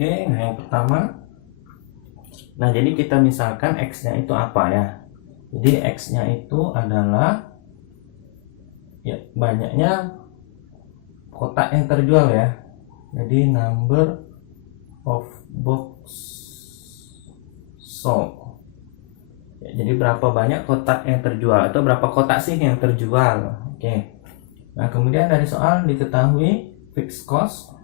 Oke, nah yang pertama, nah jadi kita misalkan X-nya itu apa ya? Jadi X-nya itu adalah ya banyaknya kotak yang terjual ya. Jadi number of box sold. Ya, jadi berapa banyak kotak yang terjual atau berapa kotak sih yang terjual. Oke. Nah, kemudian dari soal diketahui fixed cost.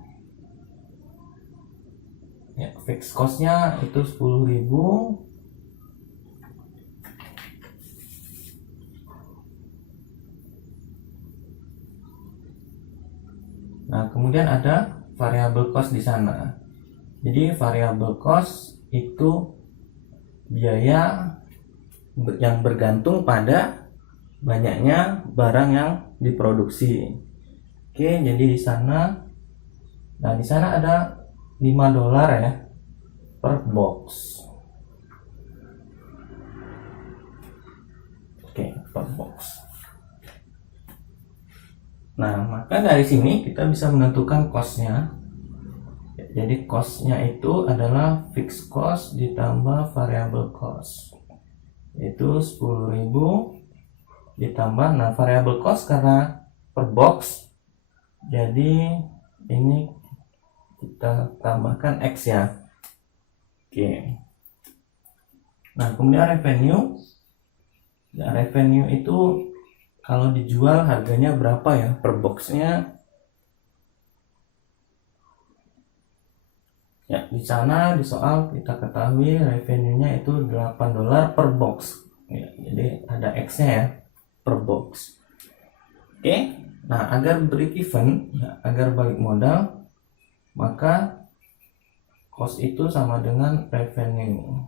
Ya, fixed cost-nya itu 10.000. Nah, kemudian ada variable cost di sana. Jadi variable cost itu biaya yang bergantung pada banyaknya barang yang diproduksi. Oke, jadi di sana, nah di sana ada $5 ya per box. Oke, per box. Nah, maka dari sini kita bisa menentukan cost-nya. Jadi cost-nya itu adalah fixed cost ditambah variable cost. Itu 10.000 ditambah, nah variable cost karena per box, jadi ini kita tambahkan X ya. Oke. Nah, kemudian revenue. Ya, revenue itu kalau dijual harganya berapa ya per boxnya? Ya, di sana di soal kita ketahui revenue-nya itu $8 per box. Ya, jadi ada X-nya ya per box. Oke. Nah, agar break even, ya, agar balik modal, maka cost itu sama dengan revenue.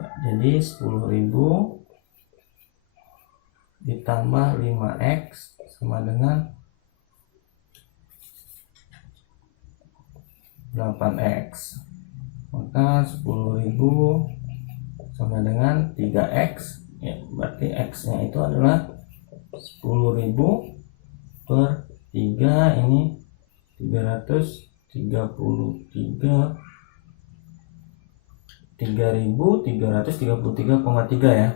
Ya, jadi 10.000 ditambah 5X sama dengan 8X. Maka 10.000 sama dengan 3X. Ya, berarti X-nya itu adalah 10.000 per 3, ini 333,3 ya.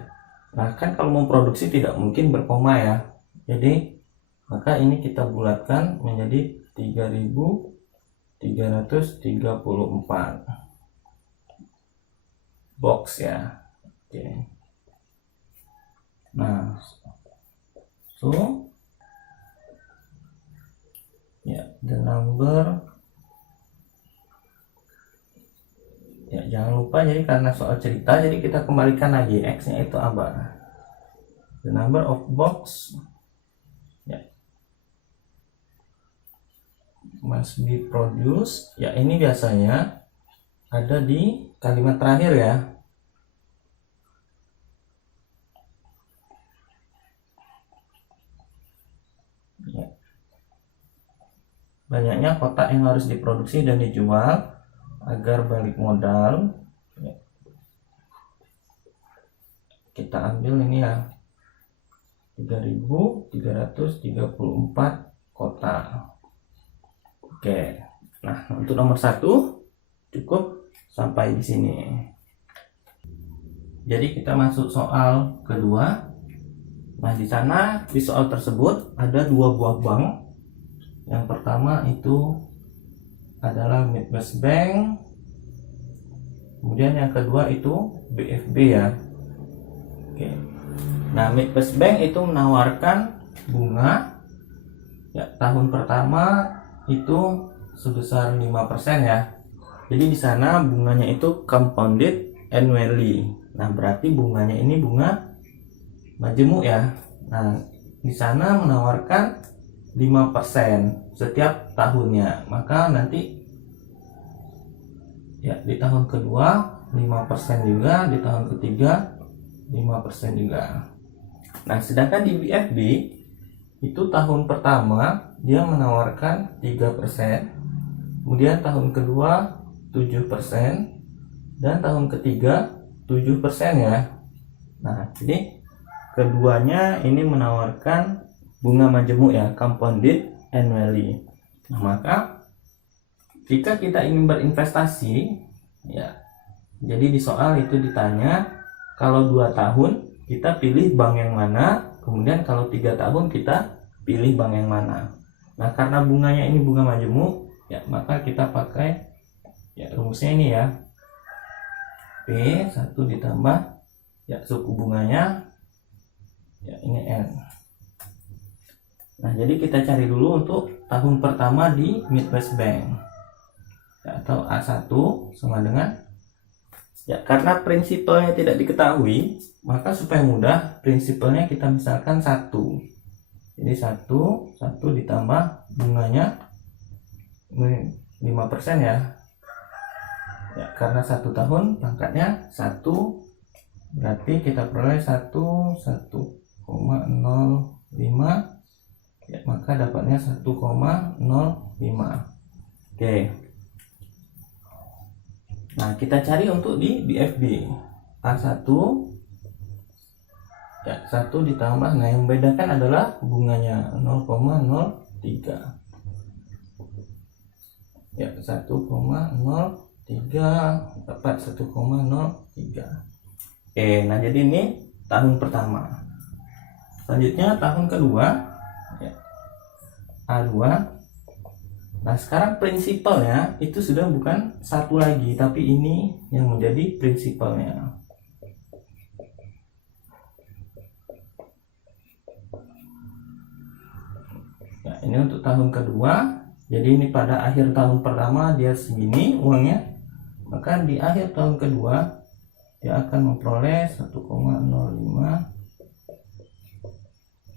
Nah, kan kalau mau produksi tidak mungkin berkoma ya. Jadi maka ini kita bulatkan menjadi 3.334 box ya. Oke. Nah, so ya, the number, ya jangan lupa, jadi karena soal cerita jadi kita kembalikan lagi X nya itu apa, the number of box ya must be produced. Ya, ini biasanya ada di kalimat terakhir ya. Ya, banyaknya kotak yang harus diproduksi dan dijual agar balik modal. Ya, kita ambil ini ya, 3.334 kotak. Oke. Nah, untuk nomor 1 cukup sampai di sini. Jadi kita masuk soal kedua. Nah, di sana di soal tersebut ada 2 buah bank. Yang pertama itu adalah Midwest Bank. Kemudian yang kedua itu BFB ya. Oke. Nah, Midwest Bank itu menawarkan bunga ya tahun pertama itu sebesar 5% ya. Jadi di sana bunganya itu compounded annually. Nah, berarti bunganya ini bunga majemuk ya. Nah, di sana menawarkan 5% setiap tahunnya. Maka nanti ya di tahun kedua 5% juga, di tahun ketiga 5% juga. Nah, sedangkan di BFB itu tahun pertama dia menawarkan 3%, kemudian tahun kedua 7%, dan tahun ketiga 7% ya. Nah, jadi keduanya ini menawarkan bunga majemuk ya, compounded annually. Nah, maka jika kita ingin berinvestasi, ya, jadi di soal itu ditanya kalau 2 tahun kita pilih bank yang mana, kemudian kalau 3 tahun kita pilih bank yang mana. Nah, karena bunganya ini bunga majemuk, ya, maka kita pakai, ya, rumusnya ini ya, P1 ditambah, ya, suku bunganya, ya, ini N. Nah, jadi kita cari dulu untuk tahun pertama di Midwest Bank, ya, atau A1 sama dengan, ya, karena prinsipalnya tidak diketahui, maka supaya mudah prinsipalnya kita misalkan 1. Jadi 1 ditambah bunganya 5% ya. Ya, karena 1 tahun pangkatnya 1, berarti kita peroleh 1,05, ya, maka dapatnya 1,05. Oke. Nah, kita cari untuk di BFB A1, ya, 1 ditambah, nah yang membedakan adalah bunganya 0,03, ya, 1,03 dapat 1,03. Oke, nah jadi ini tahun pertama. Selanjutnya tahun kedua, ya, A2. Nah, sekarang prinsipalnya itu sudah bukan 1 lagi, tapi ini yang menjadi prinsipalnya. Nah, ini untuk tahun kedua. Jadi ini pada akhir tahun pertama dia segini uangnya, maka di akhir tahun kedua dia akan memperoleh 1,05,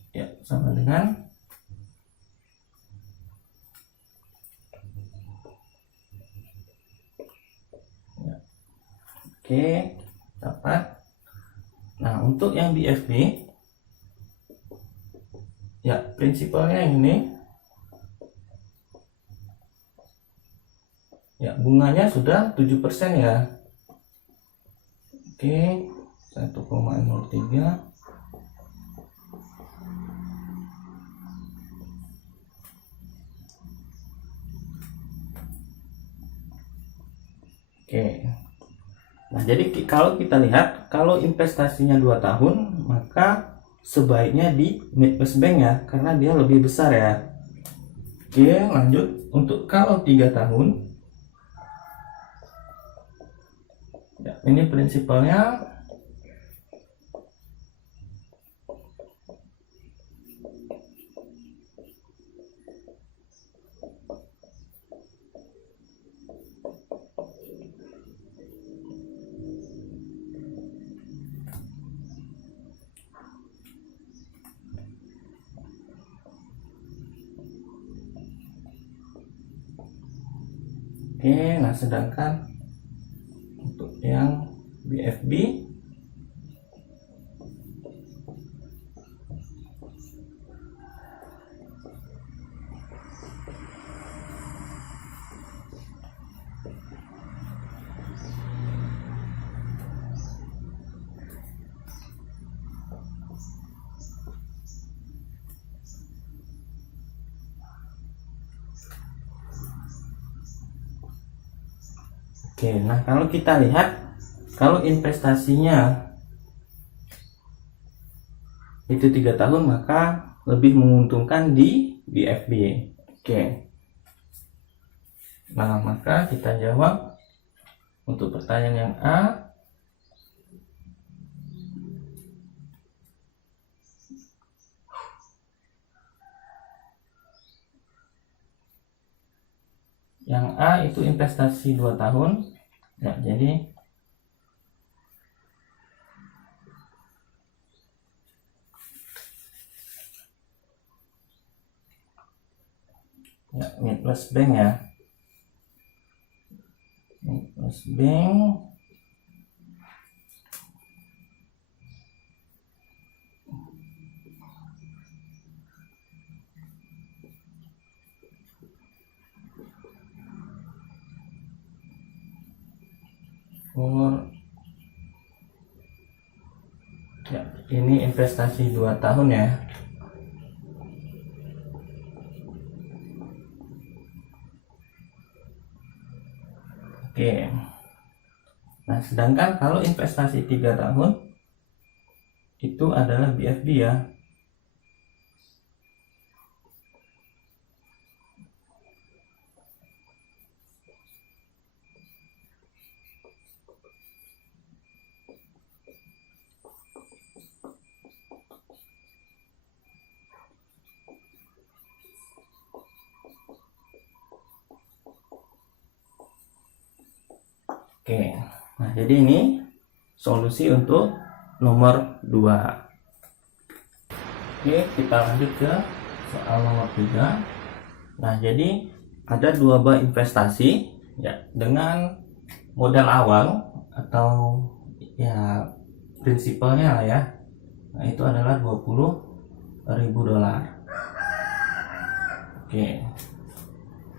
ya, sama dengan, ya, oke, dapat. Nah, untuk yang BFB, ya, prinsipalnya ini, ya, bunganya sudah 7% ya. Oke, 1,03. Oke. Nah, jadi kalau kita lihat, kalau investasinya 2 tahun, maka sebaiknya di Midwest Bank ya, karena dia lebih besar ya. Oke, lanjut. Untuk kalau 3 tahun, ya, ini prinsipalnya, oke. Nah, sedangkan untuk yang BFB, oke. Nah, kalau kita lihat, kalau investasinya itu 3 tahun, maka lebih menguntungkan di BFB. Oke. Nah, maka kita jawab untuk pertanyaan yang A. Yang A itu investasi 2 tahun. Ya, jadi ya, Midwest Bank ya. Midwest Bank ya, ini investasi 2 tahun ya. Oke. Nah, sedangkan kalau investasi 3 tahun itu adalah BFD ya. Oke. Nah, jadi ini solusi untuk nomor 2. Oke, kita lanjut ke soal nomor 3. Nah, jadi ada 2 bank investasi ya dengan modal awal atau ya prinsipalnya lah ya. Nah, itu adalah $20.000. Oke.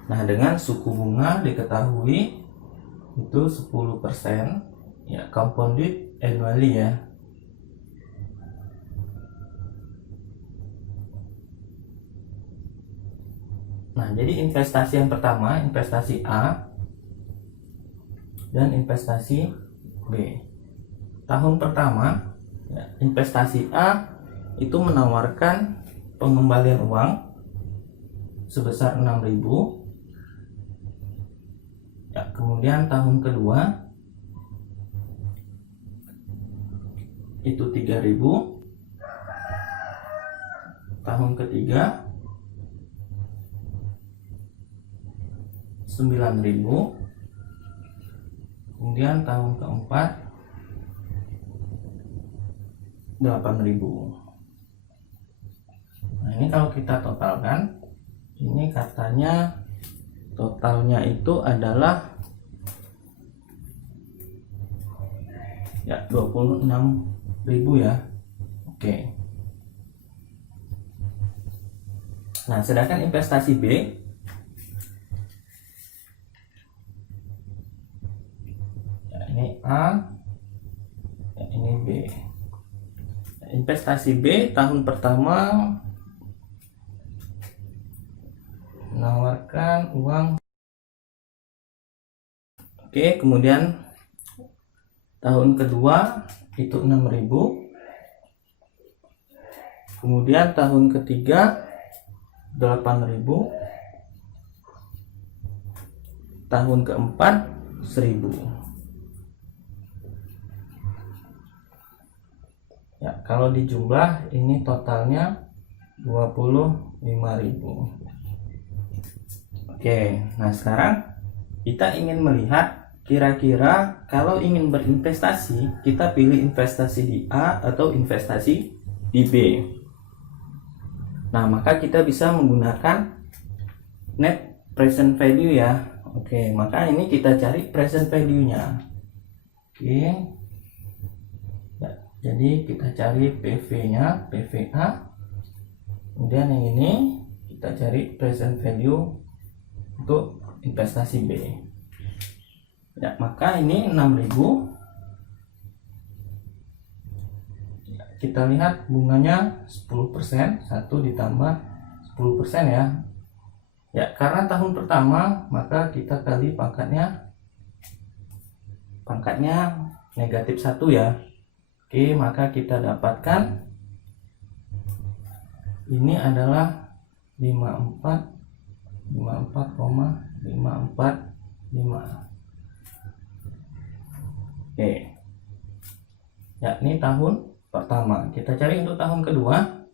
Nah, dengan suku bunga diketahui itu 10% ya, compounded annually ya. Nah, jadi investasi yang pertama, investasi A dan investasi B. Tahun pertama ya, investasi A itu menawarkan pengembalian uang sebesar 6.000 ya. Kemudian tahun kedua itu 3.000, tahun ketiga 9.000, kemudian tahun keempat 8.000. Nah, ini kalau kita totalkan, ini katanya totalnya itu adalah ya 26.000 ya. Oke. Nah, sedangkan investasi B ya, ini A ya, ini B. Investasi B tahun pertama menawarkan uang. Oke, kemudian tahun kedua itu 6.000, kemudian tahun ketiga 8.000, tahun keempat 1.000 ya. Kalau dijumlah ini totalnya 25.000. Oke, nah sekarang kita ingin melihat kira-kira kalau ingin berinvestasi, kita pilih investasi di A atau investasi di B. Nah, maka kita bisa menggunakan net present value ya. Oke, maka ini kita cari present value-nya. Oke. Ya, jadi kita cari PV-nya, PVA. Kemudian yang ini kita cari present value untuk investasi B. Ya, maka ini 6.000. Ya, kita lihat bunganya 10%, 1 ditambah 10% ya. Ya, karena tahun pertama maka kita kali pangkatnya negatif 1 ya. Oke, maka kita dapatkan ini adalah 54,545. Oke. Ya, ini tahun pertama. Kita cari untuk tahun kedua.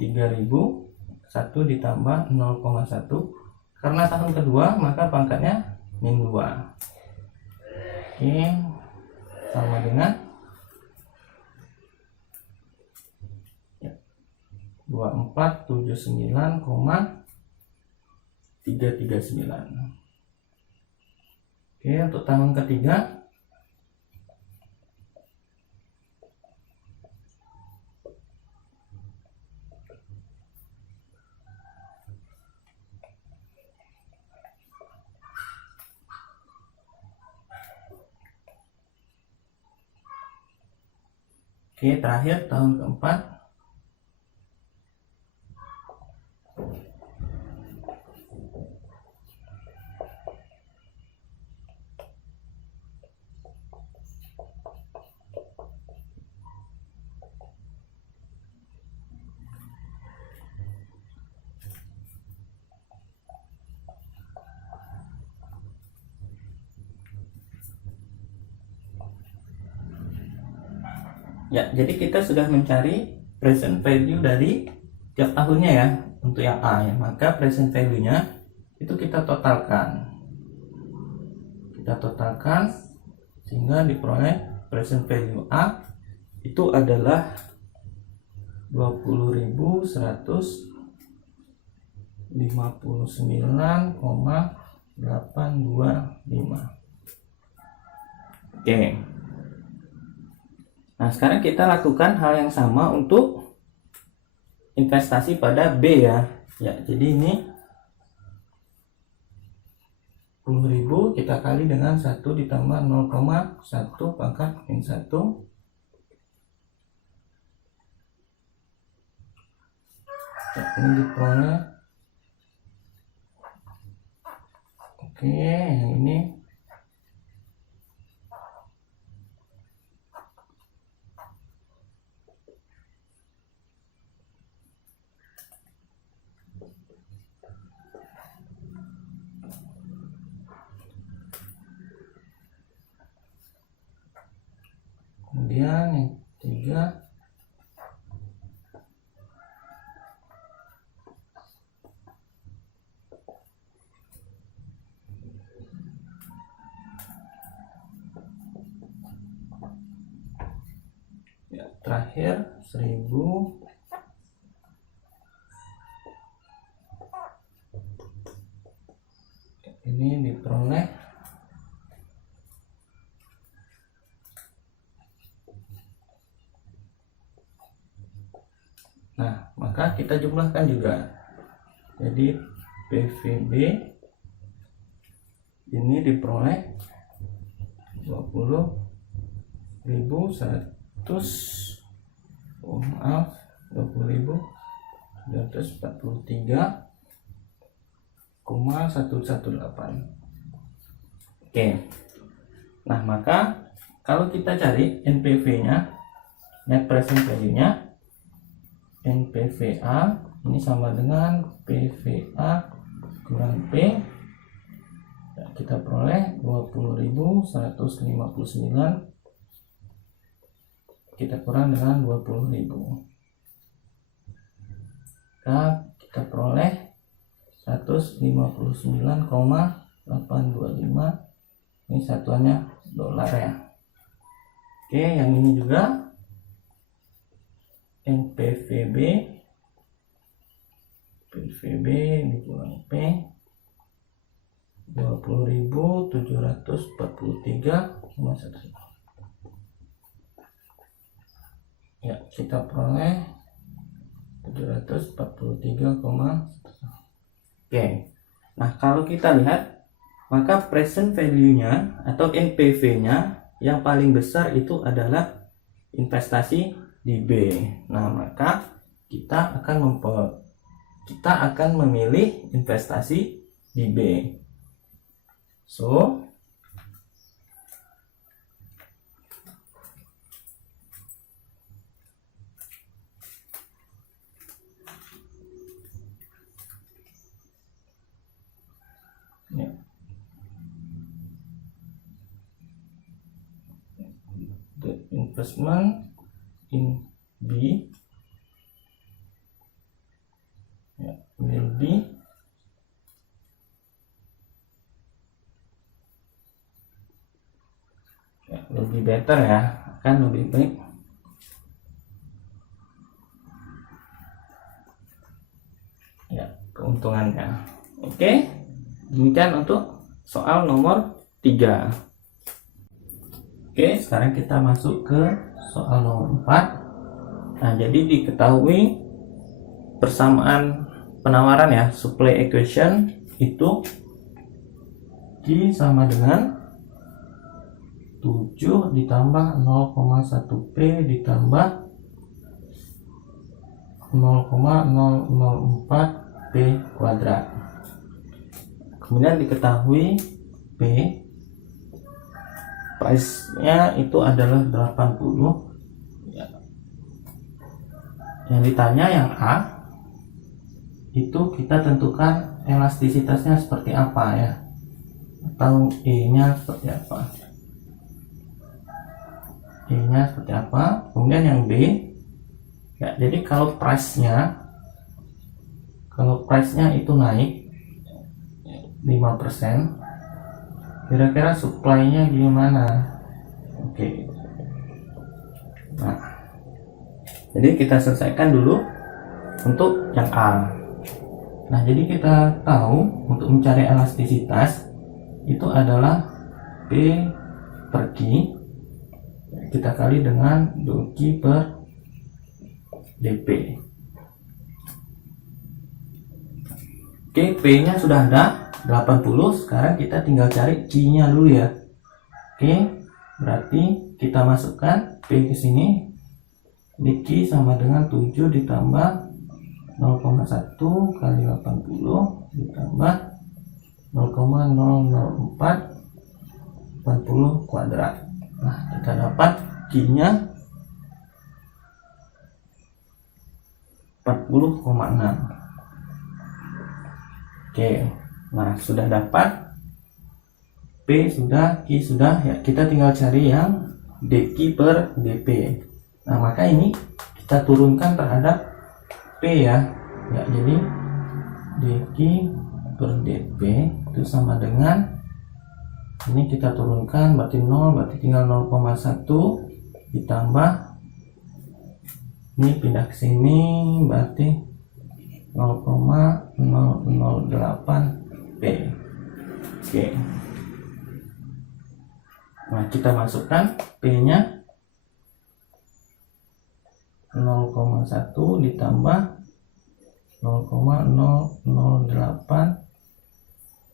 3.000, 1 ditambah 0,1. Karena tahun kedua maka pangkatnya min 2. Oke. Sama dengan 2479,339. Oke, untuk tahun ketiga oke, terakhir tahun keempat Ya, jadi kita sudah mencari present value dari tiap tahunnya ya untuk yang A ya. Maka present value-nya itu kita totalkan. Kita totalkan sehingga diperoleh present value A itu adalah 20.159,825. Oke. Nah, sekarang kita lakukan hal yang sama untuk investasi pada B ya. Ya, jadi ini 10.000 kita kali dengan 1 ditambah 0,1 pangkat min 1. Ya, ini diperoleh. Oke, yang ini kemudian yang ketiga ya, terakhir 1.000 ini diperoleh Nah, maka kita jumlahkan juga. Jadi PVB ini diperoleh 20.943,118. Oke. Nah, maka kalau kita cari NPV-nya, net present value-nya, NPVA ini sama dengan PVA kurang P. Ya, kita peroleh 20.159 kita kurang dengan 20.000. Maka kita peroleh 159,825. Ini satuannya dolar ya. Oke, yang ini juga NPVB PVB dikurang P 20.743,1. Ya, kita peroleh 743,1. Oke. Nah, kalau kita lihat maka present value-nya atau NPV-nya yang paling besar itu adalah investasi di B. Nah, maka kita akan memilih investasi di B. So, ya. The investment in B will be lebih better ya, akan lebih baik. Ya, keuntungannya. Oke, demikian untuk soal nomor 3. Oke, sekarang kita masuk ke soal nomor 4. Nah, jadi diketahui persamaan penawaran ya, supply equation itu Q sama dengan 7 ditambah 0,1 P ditambah 0,004 P kuadrat. Kemudian diketahui P price-nya itu adalah 80 ya. Yang ditanya yang A itu kita tentukan elastisitasnya seperti apa ya, atau E nya seperti apa. E-nya seperti apa. Kemudian yang B, ya, jadi kalau price-nya itu naik 5%, kira-kira supply-nya gimana? Oke. Nah, jadi kita selesaikan dulu untuk yang A. Nah, jadi kita tahu untuk mencari elastisitas itu adalah P per Q kita kali dengan Q per dP. Oke, P-nya sudah ada 80. Sekarang kita tinggal cari Q-nya dulu ya. Oke, berarti kita masukkan P ke sini. Di Q sama dengan 7 ditambah 0,1 kali 80 ditambah 0,004 80 kuadrat. Nah, kita dapat Q-nya 40,6. Oke, nah sudah dapat P sudah, Q sudah, ya kita tinggal cari yang dQ per dP. Nah, maka ini kita turunkan terhadap P ya. Ya, jadi dQ per dP itu sama dengan, ini kita turunkan berarti 0, berarti tinggal 0,1 ditambah, ini pindah ke sini berarti 0,008 P. Oke. Nah, kita masukkan P-nya 0,1 ditambah 0,008,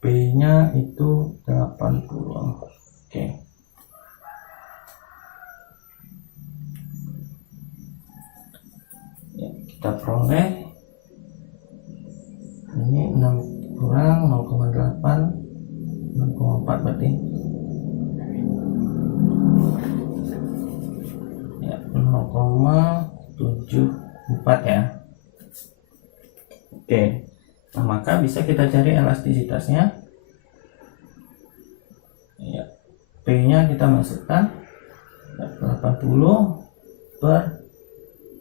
P-nya itu 80. Oke. Ya, kita peroleh ini 6 kurang 0,8, 6,4 berarti ya 0,74 ya. Oke, nah maka bisa kita cari elastisitasnya ya. P nya kita masukkan 80 per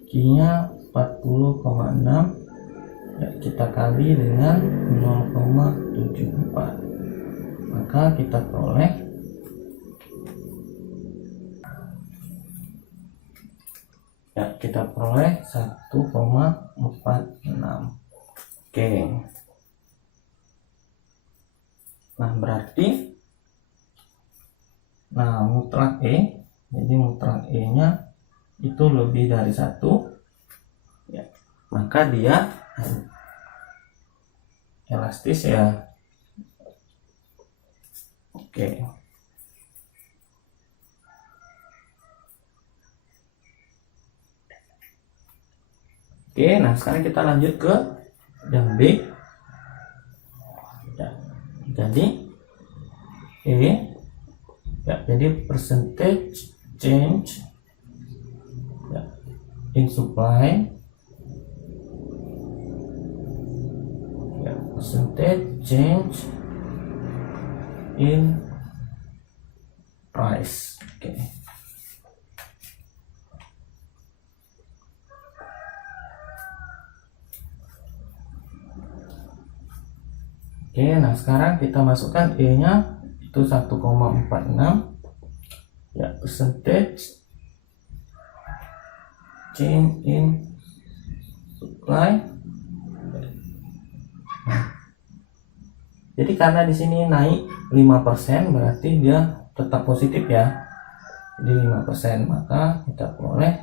Q nya 40,6 ya, kita kali dengan 0,74, maka kita peroleh ya, kita peroleh 1,46. Oke. Nah, berarti mutlak E, jadi mutlak E nya itu lebih dari 1 ya, maka dia elastis ya. Oke. Oke, nah sekarang kita lanjut ke yang B ya, jadi E ya, jadi percentage change ya, in supply ya, percentage change in price. Oke. Oke, nah sekarang kita masukkan E nya itu 1,46 ya, percentage change in supply. Nah, jadi karena di sini naik 5%, berarti dia tetap positif ya, jadi 5%, maka kita peroleh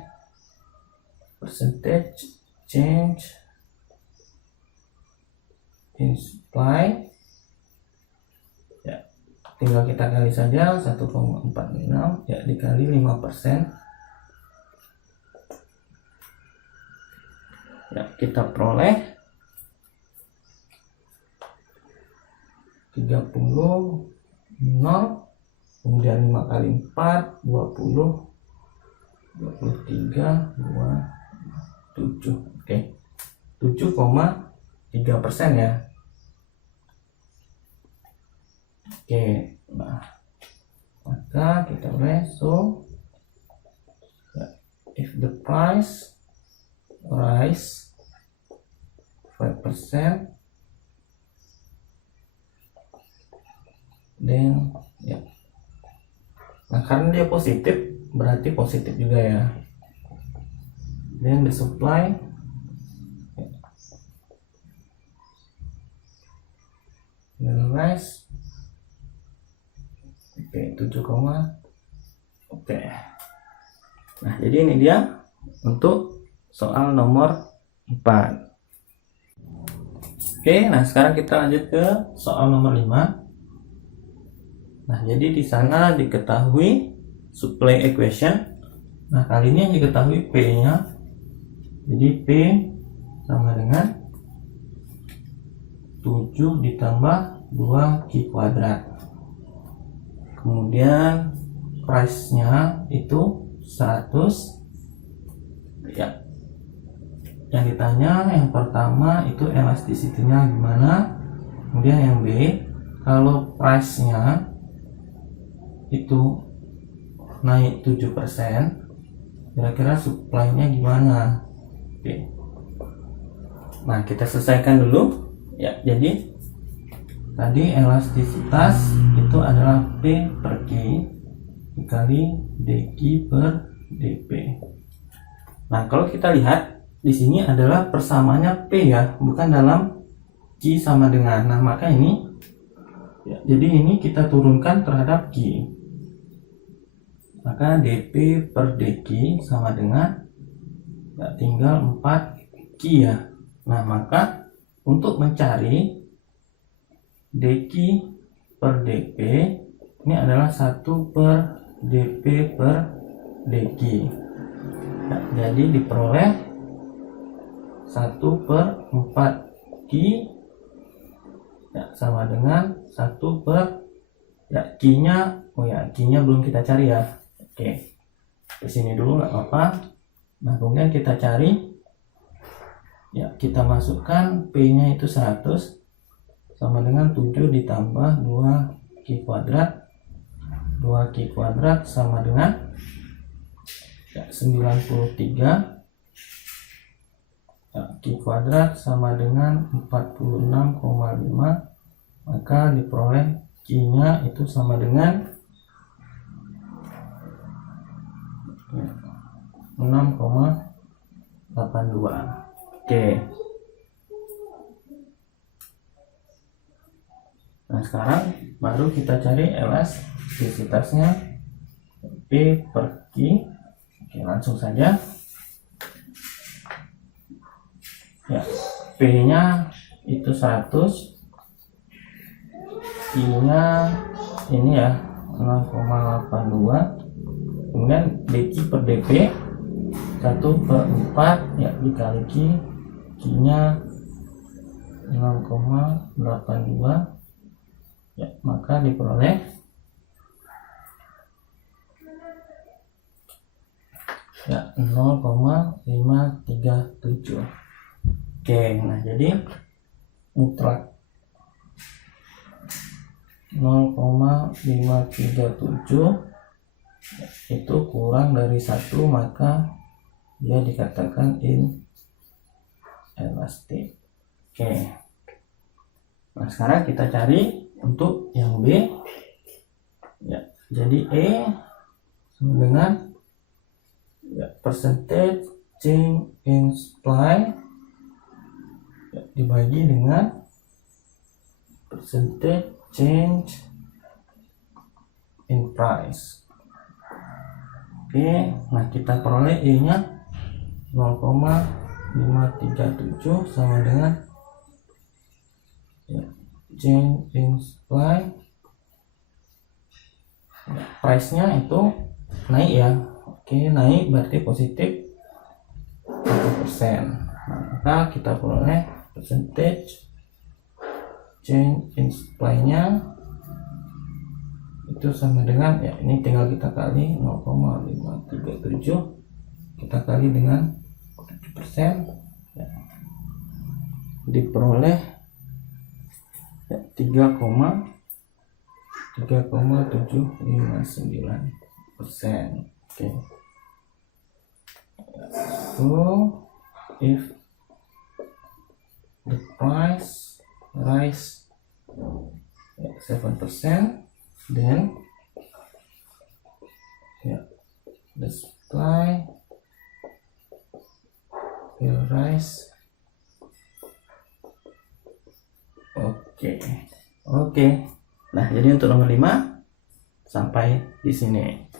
percentage change in supply ya, tinggal kita kali saja 1,46 ya, dikali 5% ya, kita peroleh 30, 0, kemudian 5 kali 4 20, 23, 27. Oke, 7,3% ya. Oke, nah maka kita peroleh, so if the price rise 5%, then ya. Nah, karena dia positif berarti positif juga ya. Then the supply will rise. Oke, 7, oke. Nah, jadi ini dia untuk soal nomor 4. Oke, nah sekarang kita lanjut ke soal nomor 5. Nah, jadi di sana diketahui supply equation. Nah, kali ini yang diketahui P-nya. Jadi P sama dengan 7 ditambah 2Q kuadrat. Kemudian price-nya itu 100. Ya. Yang ditanya yang pertama itu elasticity-nya gimana. Kemudian yang B, kalau price-nya itu naik 7%, kira-kira supply-nya gimana? Oke. Nah, kita selesaikan dulu ya. Jadi tadi elastisitas itu adalah P per Q dikali dQ per dP. Nah, kalau kita lihat di sini adalah persamaannya P ya, bukan dalam Q sama dengan. Nah, maka ini ya, jadi ini kita turunkan terhadap Q. Maka dP per dQ sama dengan ya, tinggal 4Q ya. Nah, maka untuk mencari dQ per dP ini adalah 1 per dP per dQ. Nah, jadi diperoleh 1 per 4Q ya, sama dengan 1 per ya, Q-nya, oh ya, Q-nya belum kita cari ya. Oke, di sini dulu nggak apa-apa. Nah, kemudian kita cari ya, kita masukkan P-nya itu 100 sama dengan 7 ditambah 2Q kuadrat. 2Q kuadrat sama dengan ya, 93. Ya, Q kuadrat sama dengan 46,5. Maka diperoleh Q-nya itu sama dengan 6,82. Oke. Nah, sekarang baru kita cari elastisitasnya P per Q. Oke, langsung saja. Ya, P-nya itu 100. Q-nya ini ya 6,82. Kemudian dQ per dP 1 per 4 ya, dikali Q. Q-nya 6,82 ya, maka diperoleh ya 0,537. Oke, nah jadi mutlak 0,537 itu kurang dari 1, maka dia dikatakan inelastic. Oke. Nah, sekarang kita cari untuk yang B ya. Jadi E sama dengan ya, percentage change in supply ya, dibagi dengan percentage change in price. Oke, nah kita peroleh E nya 0,537 sama dengan ya, change in supply ya, price nya itu naik ya. Oke, naik berarti positif 1%. Nah, maka kita peroleh percentage change in supply nya itu sama dengan ya, ini tinggal kita kali 0,537 kita kali dengan 7% ya, diperoleh ya, 3,759%. Oke. So if the price rise 7%, then the supply will rise. Oke. Nah, jadi untuk nomor 5 sampai di sini.